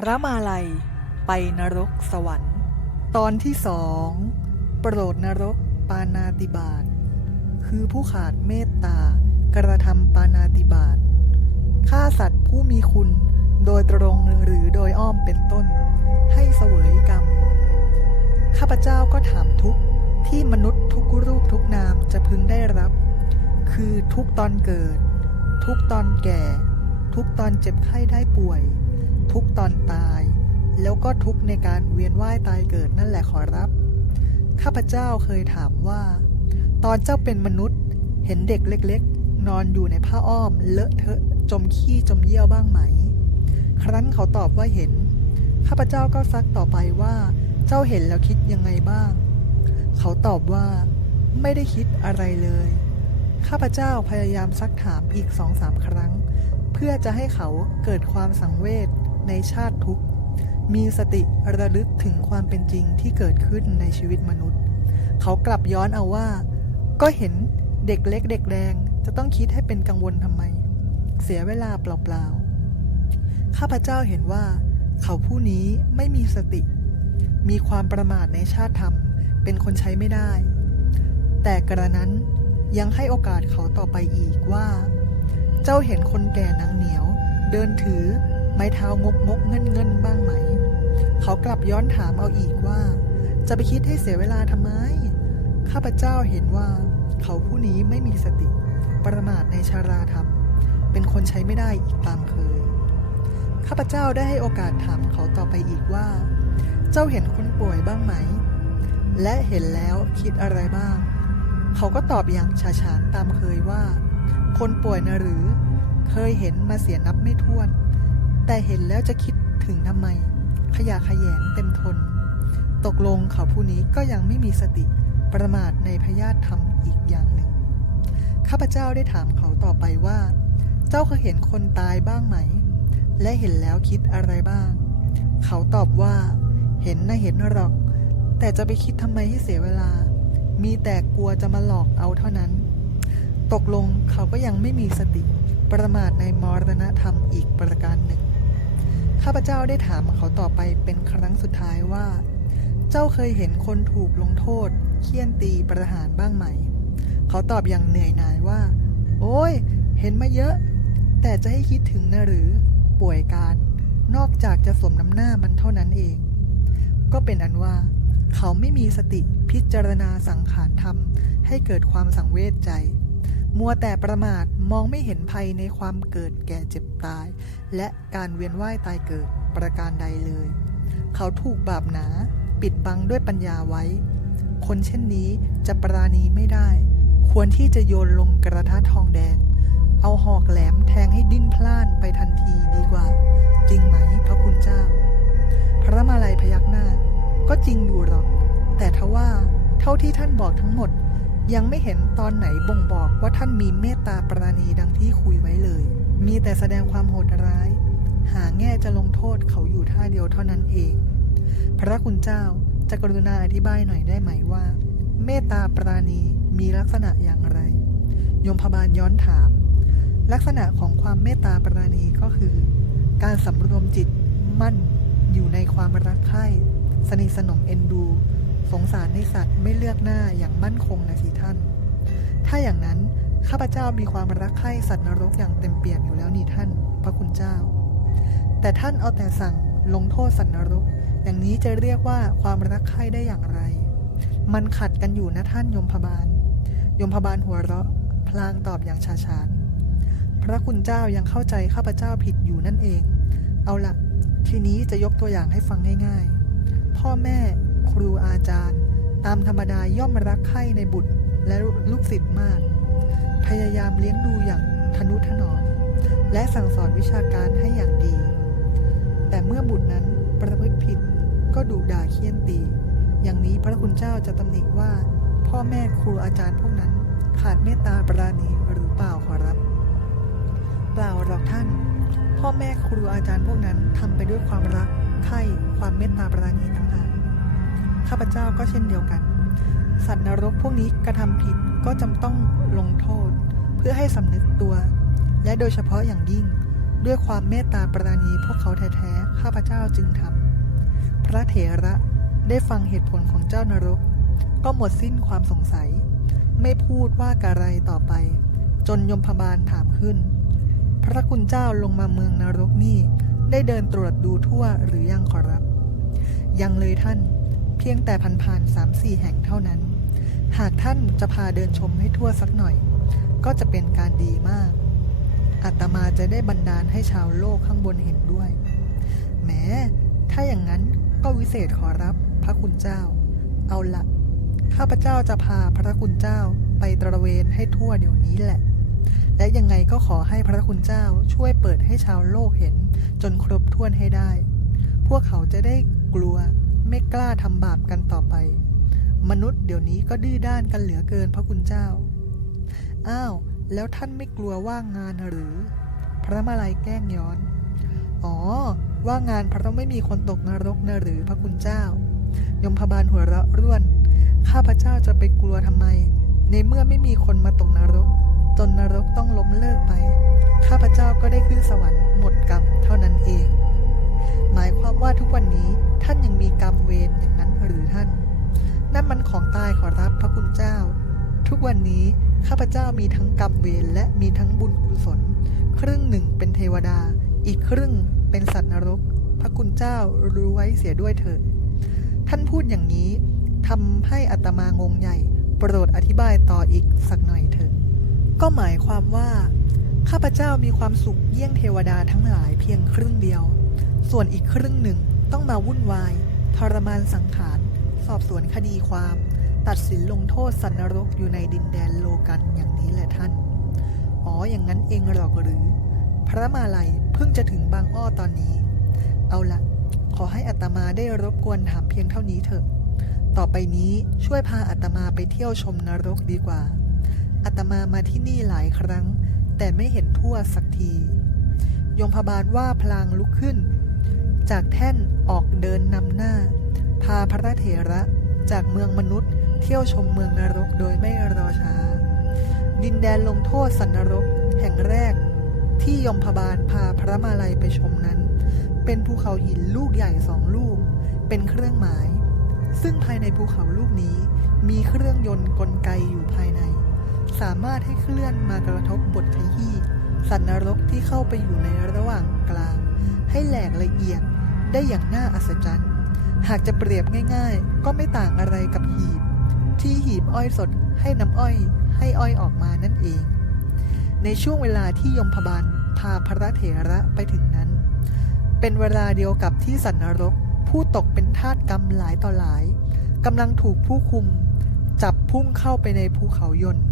พระมาลัยไปนรกสวรรค์ ตอนที่สองโปรดนรกปานาติบาตคือผู้ขาดเมตตากระทำปานาติบาตฆ่าสัตว์ผู้มีคุณโดยตรงหรือโดยอ้อมเป็นต้น ให้เสวยกรรม ข้าพเจ้าก็ถามทุกที่มนุษย์ทุกรูปทุกนามจะพึงได้รับ คือทุกตอนเกิด ทุกตอนแก่ ทุกตอนเจ็บไข้ได้ป่วย ทุกตอนตาย แล้วก็ทุกในการเวียนว่ายตายเกิดนั่นแหละขอรับ ข้าพเจ้าเคยถามว่า ตอนเจ้าเป็นมนุษย์เห็นเด็กเล็กๆ นอนอยู่ในผ้าอ้อมเลอะเทอะจมขี้จมเยี่ยวบ้างไหม ครั้นเขาตอบว่าเห็น ข้าพเจ้าก็ซักต่อไปว่า เจ้าเห็นแล้วคิดยังไงบ้าง เขาตอบว่า ไม่ได้คิดอะไรเลย ข้าพเจ้าพยายามซักถามอีกสองสามครั้ง เพื่อจะให้เขาเกิดความสังเวช ในชาติทุก มีสติระลึกถึงความเป็นจริงที่เกิดขึ้นในชีวิตมนุษย์ เขากลับย้อนเอาว่า ก็เห็นเด็กเล็กเด็กแดงจะต้องคิดให้เป็นกังวลทำไม เสียเวลาเปล่าๆ ข้าพเจ้าเห็นว่า เขาผู้นี้ไม่มีสติ มีความประมาทในชาติธรรม เป็นคนใช้ไม่ได้ แต่กระนั้นยังให้โอกาสเขาต่อไปอีกว่า เจ้าเห็นคนแก่นังเหนียว เดินถือ ไม้เท้างกงกเงินเงินบ้างไหม เขากลับย้อนถามเอาอีกว่า จะไปคิดให้เสียเวลาทำไม ข้าพเจ้าเห็นว่าเขาผู้นี้ไม่มีสติ ประมาทในชาราธรรม เป็นคนใช้ไม่ได้อีกตามเคย ข้าพเจ้าได้ให้โอกาสถามเขาต่อไปอีกว่า เจ้าเห็นคนป่วยบ้างไหม และเห็นแล้วคิดอะไรบ้าง เขาก็ตอบอย่างชาฉานตามเคยว่า คนป่วยนะหรือ เคยเห็นมาเสียนับไม่ถ้วน แต่เห็นแล้วจะคิดถึงทำไม ขยะขยงเต็มทน ตกลงเขาผู้นี้ก็ยังไม่มีสติประมาทในพยาธิธรรมอีกอย่างหนึ่ง ข้าพเจ้าได้ถามเขาต่อไปว่า เจ้าเคยเห็นคนตายบ้างไหม และเห็นแล้วคิดอะไรบ้าง เขาตอบว่า เห็นนะเห็นหรอก แต่จะไปคิดทำไมให้เสียเวลา มีแต่กลัวจะมาหลอกเอาเท่านั้น ตกลงเขาก็ยังไม่มีสติประมาทในมรณธรรมอีกประการหนึ่ง ข้าพเจ้าได้ถามเขาต่อไปเป็นครั้งสุดท้ายว่า เจ้าเคยเห็นคนถูกลงโทษเคี่ยนตีประหารบ้างไหม เขาตอบอย่างเหนื่อยหน่ายว่า โอ้ย เห็นมาเยอะ แต่จะให้คิดถึงนะหรือ ป่วยการ นอกจากจะสมน้ำหน้ามันเท่านั้นเอง ก็เป็นอันว่า เขาไม่มีสติพิจารณาสังขารธรรมให้เกิดความสังเวชใจ มัวแต่ประมาทมองไม่เห็นภัยในความเกิดแก่เจ็บตาย และการเวียนว่ายตายเกิดประการใดเลย เขาถูกบาปหนา ปิดบังด้วยปัญญาไว้ คนเช่นนี้จะปราณีไม่ได้ ควรที่จะโยนลงกระทะทองแดง เอาหอกแหลมแทงให้ดิ้นพล่านไปทันทีดีกว่า จริงไหมพระคุณเจ้า พระมาลัยพยักหน้า ก็จริงอยู่หรอก แต่ทว่าเท่าที่ท่านบอกทั้งหมด ยังไม่เห็นตอนไหนบ่งบอกว่าท่านมีเมตตาปราณีดังที่คุยไว้เลย มีแต่แสดงความโหดร้าย หาแง่จะลงโทษเขาอยู่ท่าเดียวเท่านั้นเอง พระคุณเจ้าจะกรุณาอธิบายหน่อยได้ไหมว่า เมตตาปราณีมีลักษณะอย่างไร ยมพบาลย้อนถาม ลักษณะของความเมตตาปราณีก็คือ การสำรวมจิตมั่นอยู่ในความรักใคร่สนิทสนมเอ็นดู สงสารในสัตว์ไม่เลือกหน้าอย่างมั่นคงนะสิท่าน ถ้าอย่างนั้นข้าพเจ้ามีความรักใคร่สัตว์นรกอย่างเต็มเปี่ยมอยู่แล้วนี่ท่าน พระคุณเจ้า แต่ท่านเอาแต่สั่งลงโทษสัตว์นรก อย่างนี้จะเรียกว่าความรักใคร่ได้อย่างไร มันขัดกันอยู่นะท่านยมพบาล ยมพบาลหัวเราะ พลางตอบอย่างชาชานพระคุณเจ้ายังเข้าใจข้าพเจ้าผิดอยู่นั่นเอง เอาละทีนี้จะยกตัวอย่างให้ฟังง่าย ๆ พ่อแม่ ครูอาจารย์ ตามธรรมดาย่อมรักใคร่ในบุตรและลูกศิษย์มาก พยายามเลี้ยงดูอย่างทนุถนอม และสั่งสอนวิชาการให้อย่างดี แต่เมื่อบุตรนั้นประพฤติผิดก็ดุด่าเคี่ยนตี อย่างนี้พระคุณเจ้าจะตำหนิว่า พ่อแม่ครูอาจารย์พวกนั้น ขาดเมตตาปราณีหรือเปล่าขอรับ เปล่าหรอกท่าน พ่อแม่ครูอาจารย์พวกนั้นทำไปด้วยความรักใคร่ความเมตตาปราณีต่างหาก ข้าพเจ้าก็เช่นเดียวกัน สัตว์นรกพวกนี้กระทำผิดก็จำต้องลงโทษ เพื่อให้สำนึกตัว และโดยเฉพาะอย่างยิ่ง ด้วยความเมตตาปราณีพวกเขาแท้ๆข้าพเจ้าจึงทำพระเถระได้ฟังเหตุผลของเจ้านรก ก็หมดสิ้นความสงสัย ไม่พูดว่ากะไรต่อไป จนยมพบาลถามขึ้น พระคุณเจ้าลงมาเมืองนรกนี่ได้เดินตรวจดูทั่วหรือยังขอรับ ยังเลยท่าน เพียงแต่ผ่านๆสามสี่แห่งเท่านั้น หากท่านจะพาเดินชมให้ทั่วสักหน่อย ก็จะเป็นการดีมาก อาตมาจะได้บันดาลให้ชาวโลกข้างบนเห็นด้วยแหมถ้าอย่างนั้นก็วิเศษขอรับพระคุณเจ้า เอาละข้าพเจ้าจะพาพระคุณเจ้าไปตระเวนให้ทั่วเดี๋ยวนี้แหละ และยังไงก็ขอให้พระคุณเจ้าช่วยเปิดให้ชาวโลกเห็นจนครบถ้วนให้ได้ พวกเขาจะได้กลัว ไม่กล้าทำบาปกันต่อไป มนุษย์เดี๋ยวนี้ก็ดื้อด้านกันเหลือเกินพระคุณเจ้า อ้าว แล้วท่านไม่กลัวว่างงานหรือ พระมาลัยแกล้งย้อน อ๋อ ว่างงานเพราะไม่มีคนตกนรกนะหรือพระคุณเจ้า ยมพบาลหัวเราะร่วน ข้าพเจ้าจะไปกลัวทำไม ในเมื่อไม่มีคนมาตกนรก จนนรกต้องล้มเลิกไป ข้าพเจ้าก็ได้ขึ้นสวรรค์หมดกรรมเท่านั้นเอง หมายความว่าทุกวันนี้ท่านยังมีกรรมเวรอย่างนั้นหรือท่าน นั่นมันของตายขอรับพระคุณเจ้า ทุกวันนี้ข้าพเจ้ามีทั้งกรรมเวรและมีทั้งบุญกุศล ครึ่งหนึ่งเป็นเทวดา อีกครึ่งเป็นสัตว์นรก พระคุณเจ้ารู้ไว้เสียด้วยเถิด ท่านพูดอย่างนี้ทำให้อัตมางงใหญ่ โปรดอธิบายต่ออีกสักหน่อยเถิดก็หมายความว่า ข้าพเจ้ามีความสุขเยี่ยงเทวดาทั้งหลายเพียงครึ่งเดียว ส่วนอีกครึ่งหนึ่งต้องมาวุ่นวาย ทรมานสังขาร สอบสวนคดีความ ตัดสินลงโทษสันนรกอยู่ในดินแดนโลกันอย่างนี้แหละท่าน อ๋อ อย่างนั้นเองหรอกหรือ พระมาลัยเพิ่งจะถึงบางอ้อตอนนี้ เอาละ ขอให้อัตมาได้รบกวนถามเพียงเท่านี้เถอะ ต่อไปนี้ช่วยพาอัตมาไปเที่ยวชมนรกดีกว่า อัตมามาที่นี่หลายครั้ง แต่ไม่เห็นทั่วสักที ยมพบาลว่าพลางลุกขึ้น จากแท่นออกเดินนำหน้า พาพระเถระจากเมืองมนุษย์ เที่ยวชมเมืองนรกโดยไม่รอช้า ดินแดนลงโทษสันนรกแห่งแรก ที่ยมพบาลพาพระมาลัยไปชมนั้น เป็นภูเขาหินลูกใหญ่สองลูก เป็นเครื่องหมาย ซึ่งภายในภูเขาลูกนี้มีเครื่องยนต์กลไกอยู่ภายใน สามารถให้เคลื่อนมากระทบบทขยี้สัตว์นรกที่เข้าไปอยู่ในระหว่างกลาง ให้แหลกละเอียดได้อย่างน่าอัศจรรย์ หากจะเปรียบง่าย ๆ ก็ไม่ต่างอะไรกับหีบ ที่หีบอ้อยสดให้น้ำอ้อยให้อ้อยออกมานั่นเอง ในช่วงเวลาที่ยมพบาลพาพระเถระไปถึงนั้น เป็นเวลาเดียวกับที่สันนรกผู้ตกเป็นทาสกรรมหลายต่อหลายกำลังถูกผู้คุม จับพุ่งเข้าไปในภูเขายนต์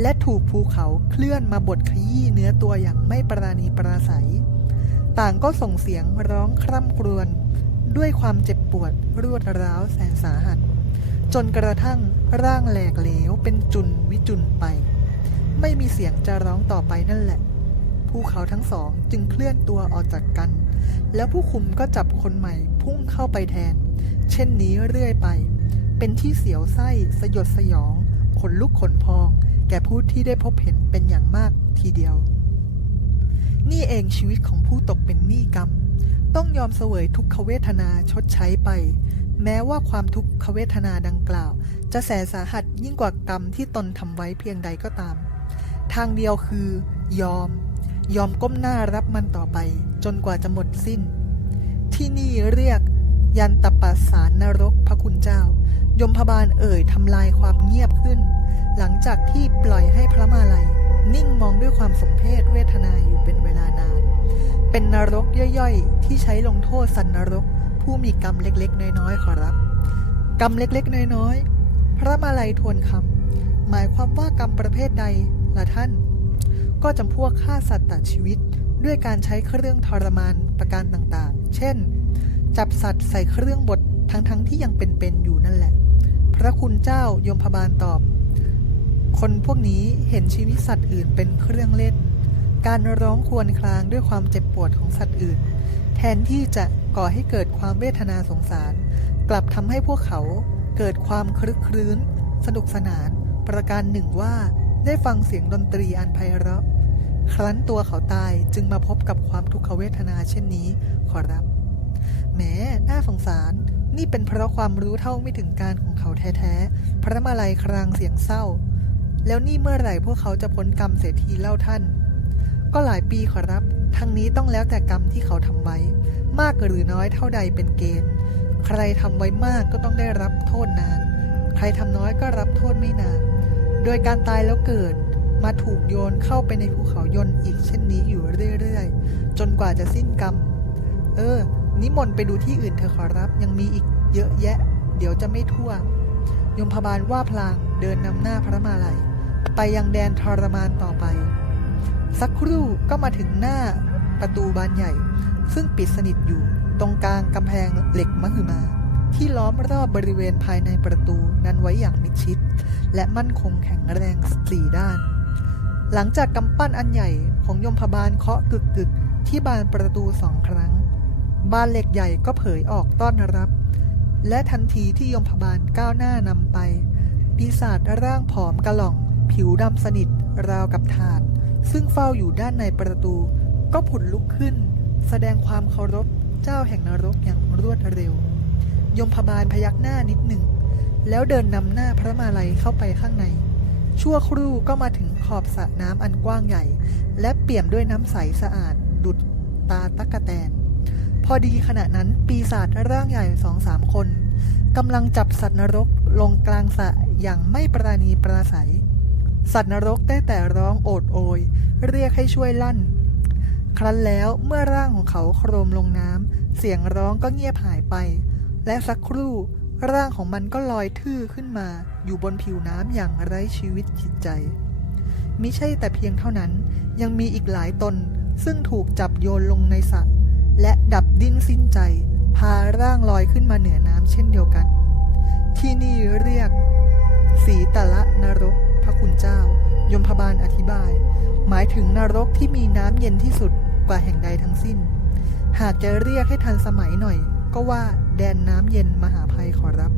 และถูกภูเขาเคลื่อนมาบดขยี้เนื้อตัวอย่างไม่ปราณีปราศัย ต่างก็ส่งเสียงร้องคร่ำครวญด้วยความเจ็บปวดรวดร้าวแสนสาหัส จนกระทั่งร่างแหลกเหลวเป็นจุนวิจุนไป ไม่มีเสียงจะร้องต่อไปนั่นแหละ ภูเขาทั้งสองจึงเคลื่อนตัวออกจากกัน แล้วผู้คุมก็จับคนใหม่พุ่งเข้าไปแทน เช่นนี้เรื่อยไป เป็นที่เสียวไส้สยดสยองขนลุกขนพอง แก่ผู้ที่ได้พบเห็นเป็นอย่างมากทีเดียว นี่เองชีวิตของผู้ตกเป็นหนี้กรรม ต้องยอมเสวยทุกขเวทนาชดใช้ไป แม้ว่าความทุกขเวทนาดังกล่าว จะแสสาหัสยิ่งกว่ากรรมที่ตนทำไว้เพียงใดก็ตาม ทางเดียวคือยอม ยอมก้มหน้ารับมันต่อไป จนกว่าจะหมดสิ้น ที่นี่เรียกยันตปัสสารนรกพระคุณเจ้า ยมพบาลเอ่ยทำลายความเงียบขึ้น หลังจากที่ปล่อยให้พระมาลัย นิ่งมองด้วยความสมเพศเวทนาอยู่เป็นเวลานาน เป็นนรกย่อยๆ ที่ใช้ลงโทษสันนรก ผู้มีกรรมเล็กๆ น้อยๆขอรับ กรรมเล็กๆ น้อยๆ พระมาลัยทวนคำหมายความว่ากรรมประเภทใดละท่าน ก็จำพวกฆ่าสัตว์ตัดชีวิตด้วยการใช้เครื่องทรมานประการต่างๆ เช่น จับสัตว์ใส่เครื่องบดทั้งๆทที่ยังเป็นๆอยู่นั่นแหละ พระคุณเจ้ายมพบาลตอบ คนพวกนี้เห็นชีวิตสัตว์อื่นเป็นเครื่องเล่น การร้องครวญครางด้วยความเจ็บปวดของสัตว์อื่น แทนที่จะก่อให้เกิดความเวทนาสงสาร กลับทำให้พวกเขาเกิดความคลึกครื้น สนุกสนาน ประการหนึ่งว่าได้ฟังเสียงดนตรีอันไพเราะ ครั้นตัวเขาตายจึงมาพบกับความทุกขเวทนาเช่นนี้ขอรับแหมน่าสงสารนี่เป็นเพราะความรู้เท่าไม่ถึงการของเขาแท้ๆ พระมาลัยครางเสียงเศร้า แล้วนี่เมื่อไหร่พวกเขาจะพ้นกรรมเสียทีเล่าท่าน ก็หลายปีขอรับ ทั้งนี้ต้องแล้วแต่กรรมที่เขาทำไว้ มากหรือน้อยเท่าใดเป็นเกณฑ์ ใครทำไว้มากก็ต้องได้รับโทษนาน ใครทำน้อยก็รับโทษไม่นาน โดยการตายแล้วเกิด มาถูกโยนเข้าไปในภูเขายนต์อีกเช่นนี้อยู่เรื่อยๆ จนกว่าจะสิ้นกรรม เออ นิมนต์ไปดูที่อื่นเธอขอรับ ยังมีอีกเยอะแยะ เดี๋ยวจะไม่ทั่วยมพบาลว่าพลางเดินนำหน้าพระมาลัย ไปยังแดนทรมานต่อไป สักครู่ก็มาถึงหน้าประตูบานใหญ่ ซึ่งปิดสนิทอยู่ตรงกลางกำแพงเหล็กมหึมา ที่ล้อมรอบบริเวณภายในประตูนั้นไว้อย่างมิดชิด และมั่นคงแข็งแรงสี่ด้าน หลังจากกำปั้นอันใหญ่ของยมพบาลเคาะกึกกึกที่บานประตูสองครั้ง บานเหล็กใหญ่ก็เผยออกต้อนรับ และทันทีที่ยมพบาลก้าวหน้านำไปปีศาจร่างผอมกระหล่อง ผิวดำสนิทราวกับถ่าน ซึ่งเฝ้าอยู่ด้านในประตู ก็ผุดลุกขึ้น แสดงความเคารพเจ้าแห่งนรกอย่างรวดเร็ว ยมพบาลพยักหน้านิดหนึ่ง แล้วเดินนำหน้าพระมาลัยเข้าไปข้างใน ชั่วครู่ก็มาถึงขอบสระน้ำอันกว้างใหญ่ และเปี่ยมด้วยน้ำใสสะอาด ดุดตาตะกะแตน พอดีขณะนั้นปีศาจร่างใหญ่สองสามคนกำลังจับสัตว์นรกลงกลางสระอย่างไม่ปราณีปราศัย สัตว์นรกได้แต่ร้องโอดโอย เรียกให้ช่วยลั่น ครั้นแล้วเมื่อร่างของเขาโครมลงน้ำเสียงร้องก็เงียบหายไป และสักครู่ร่างของมันก็ลอยทื่อขึ้นมา อยู่บนผิวน้ำอย่างไร้ชีวิตจิตใจ มิใช่แต่เพียงเท่านั้น ยังมีอีกหลายตน ซึ่งถูกจับโยนลงในสระและดับดิ้นสิ้นใจ พาร่างลอยขึ้นมาเหนือน้ำเช่นเดียวกัน ที่นี่เรียก สีตะละนรก พระคุณเจ้า ยมพบาลอธิบาย หมายถึงนรกที่มีน้ำเย็นที่สุดกว่าแห่งใดทั้งสิ้น หากจะเรียกให้ทันสมัยหน่อย ก็ว่าแดนน้ำเย็นมหาภัยขอรับ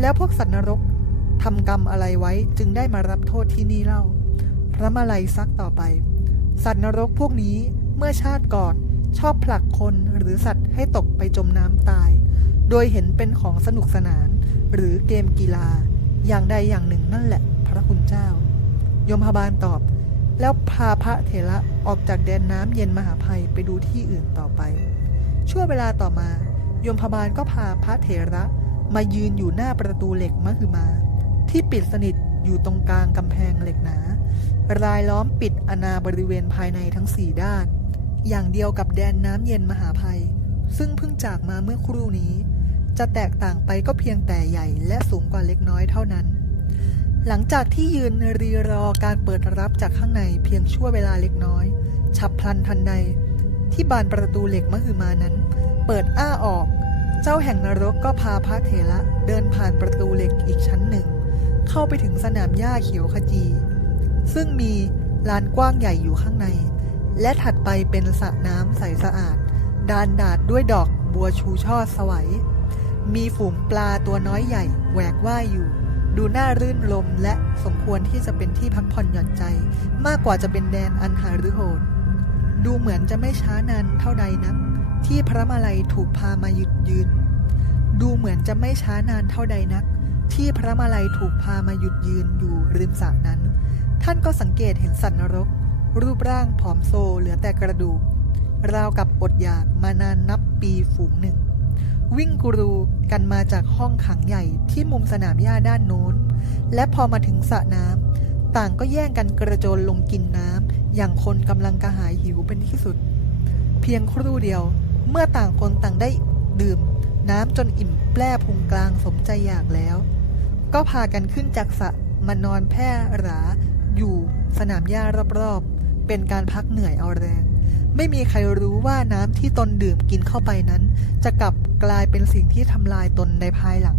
แล้วพวกสัตว์นรกทำกรรมอะไรไว้จึงได้มารับโทษที่นี่เล่า พระมาลัยซักต่อไป สัตว์นรกพวกนี้เมื่อชาติก่อนชอบผลักคนหรือสัตว์ให้ตกไปจมน้ำตาย โดยเห็นเป็นของสนุกสนาน หรือเกมกีฬา อย่างใดอย่างหนึ่งนั่นแหละ ระคุณเจ้า ยมพบาลตอบ แล้วพาพระเถระออกจากแดนน้ำเย็นมหาภัยไปดูที่อื่นต่อไป ชั่วเวลาต่อมา ยมพบาลก็พาพระเถระมายืนอยู่หน้าประตูเหล็กมหึมา ที่ปิดสนิทอยู่ตรงกลางกำแพงเหล็กหนา รายล้อมปิดอนาบริเวณภายในทั้งสี่ด้าน อย่างเดียวกับแดนน้ำเย็นมหาภัย ซึ่งเพิ่งจากมาเมื่อครู่นี้ จะแตกต่างไปก็เพียงแต่ใหญ่และสูงกว่าเล็กน้อยเท่านั้น หลังจากที่ยืนรีรอการเปิดรับจากข้างในเพียงชั่วเวลาเล็กน้อย ฉับพลันทันใด ที่บานประตูเหล็กมหึมานั้น เปิดอ้าออก เจ้าแห่งนรกก็พาพระเถระเดินผ่านประตูเหล็กอีกชั้นหนึ่ง เข้าไปถึงสนามหญ้าเขียวขจี ซึ่งมีลานกว้างใหญ่อยู่ข้างใน และถัดไปเป็นสระน้ำใสสะอาด ดานดาดด้วยดอกบัวชูช่อสวัย มีฝูงปลาตัวน้อยใหญ่แหวกว่ายอยู่ ดูน่ารื่นลมและสมควรที่จะเป็นที่พักผ่อนหย่อนใจ มากกว่าจะเป็นแดนอันหาฤโหด ดูเหมือนจะไม่ช้านานเท่าใดนัก ที่พระมาลัยถูกพามาหยุดยืน ดูเหมือนจะไม่ช้านานเท่าใดนัก ที่พระมาลัยถูกพามาหยุดยืนอยู่ริมสระนั้น ท่านก็สังเกตเห็นสัตว์นรก รูปร่างผอมโซเหลือแต่กระดูกราวกับอดอยากมานานนับปีฝูงหนึ่ง วิ่งกรูกันมาจากห้องขังใหญ่ที่มุมสนามหญ้าด้านโน้น และพอมาถึงสระน้ำต่างก็แย่งกันกระโจนลงกินน้ำอย่างคนกำลังกระหายหิวเป็นที่สุด เพียงครู่เดียวเมื่อต่างคนต่างได้ดื่ม น้ำจนอิ่มแปร่พุงกลางสมใจอยากแล้ว ก็พากันขึ้นจากสระมานอนแพร่หรา อยู่สนามหญ้ารอบๆ เป็นการพักเหนื่อยเอาแรง ไม่มีใครรู้ว่าน้ำที่ตนดื่มกินเข้าไปนั้น จะกลับกลายเป็นสิ่งที่ทำลายตนในภายหลัง